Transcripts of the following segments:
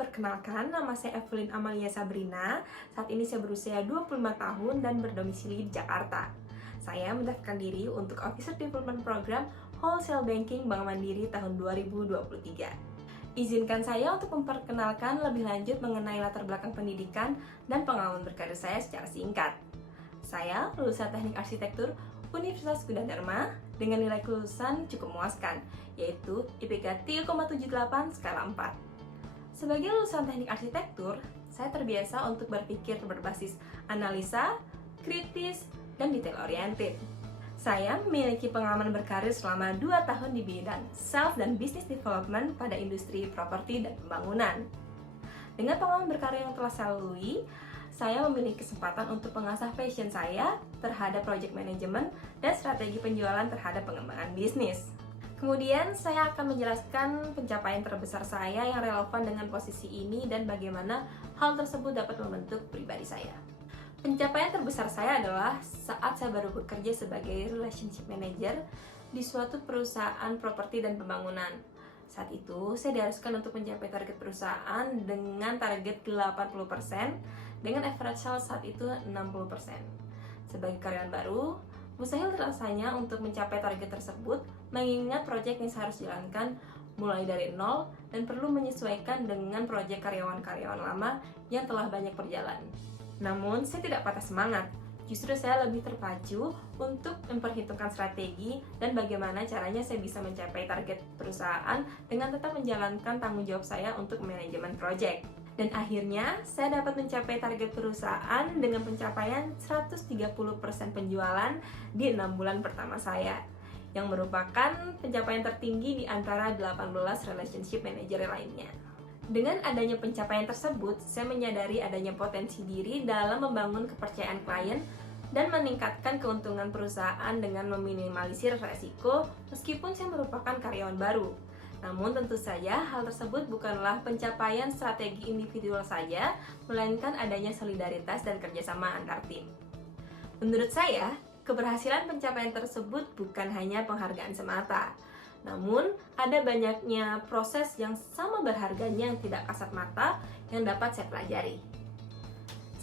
perkenalkan, nama saya Evelyn Amalia Sabrina. Saat ini saya berusia 25 tahun dan berdomisili di Jakarta. Saya mendaftarkan diri untuk Officer Development Program Wholesale Banking Bank Mandiri tahun 2023. Izinkan saya untuk memperkenalkan lebih lanjut mengenai latar belakang pendidikan dan pengalaman berkarir saya secara singkat. Saya lulusan Teknik Arsitektur Universitas Gunadarma dengan nilai kelulusan cukup memuaskan, yaitu IPK 3,78 skala 4. Sebagai lulusan teknik arsitektur, saya terbiasa untuk berpikir berbasis analisa, kritis, dan detail-oriented. Saya memiliki pengalaman berkarir selama 2 tahun di bidang sales dan business development pada industri properti dan pembangunan. Dengan pengalaman berkarir yang telah saya lalui, saya memiliki kesempatan untuk mengasah passion saya terhadap project management dan strategi penjualan terhadap pengembangan bisnis. Kemudian saya akan menjelaskan pencapaian terbesar saya yang relevan dengan posisi ini dan bagaimana hal tersebut dapat membentuk pribadi saya. Pencapaian terbesar saya adalah saat saya baru bekerja sebagai relationship manager di suatu perusahaan properti dan pembangunan. Saat itu, saya diharuskan untuk mencapai target perusahaan dengan target 80%, dengan average sales saat itu 60%. Sebagai karyawan baru, mustahil rasanya untuk mencapai target tersebut, mengingat proyek yang saya harus jalankan mulai dari nol dan perlu menyesuaikan dengan proyek karyawan-karyawan lama yang telah banyak berjalan. Namun, saya tidak patah semangat. Justru saya lebih terpacu untuk memperhitungkan strategi dan bagaimana caranya saya bisa mencapai target perusahaan dengan tetap menjalankan tanggung jawab saya untuk manajemen proyek. Dan akhirnya, saya dapat mencapai target perusahaan dengan pencapaian 130% penjualan di 6 bulan pertama saya, yang merupakan pencapaian tertinggi di antara 18 relationship manager lainnya. Dengan adanya pencapaian tersebut, saya menyadari adanya potensi diri dalam membangun kepercayaan klien dan meningkatkan keuntungan perusahaan dengan meminimalisir resiko meskipun saya merupakan karyawan baru. Namun tentu saja hal tersebut bukanlah pencapaian strategi individual saja, melainkan adanya solidaritas dan kerjasama antar tim. Menurut saya, keberhasilan pencapaian tersebut bukan hanya penghargaan semata, namun ada banyaknya proses yang sama berharganya yang tidak kasat mata yang dapat saya pelajari.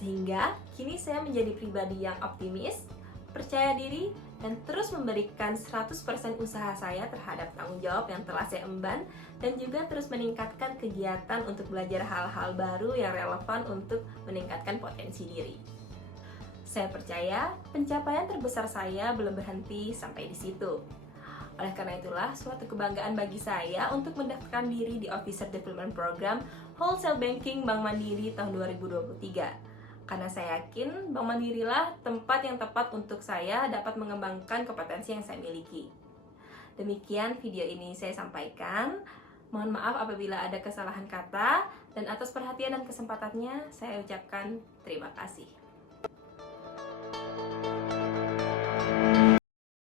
Sehingga kini saya menjadi pribadi yang optimis, percaya diri, dan terus memberikan 100% usaha saya terhadap tanggung jawab yang telah saya emban dan juga terus meningkatkan kegiatan untuk belajar hal-hal baru yang relevan untuk meningkatkan potensi diri. Saya percaya pencapaian terbesar saya belum berhenti sampai di situ. Oleh karena itulah, suatu kebanggaan bagi saya untuk mendaftarkan diri di Officer Development Program Wholesale Banking Bank Mandiri tahun 2023. Karena saya yakin Bank Mandiri lah tempat yang tepat untuk saya dapat mengembangkan kompetensi yang saya miliki. Demikian video ini saya sampaikan. Mohon maaf apabila ada kesalahan kata, dan atas perhatian dan kesempatannya saya ucapkan terima kasih.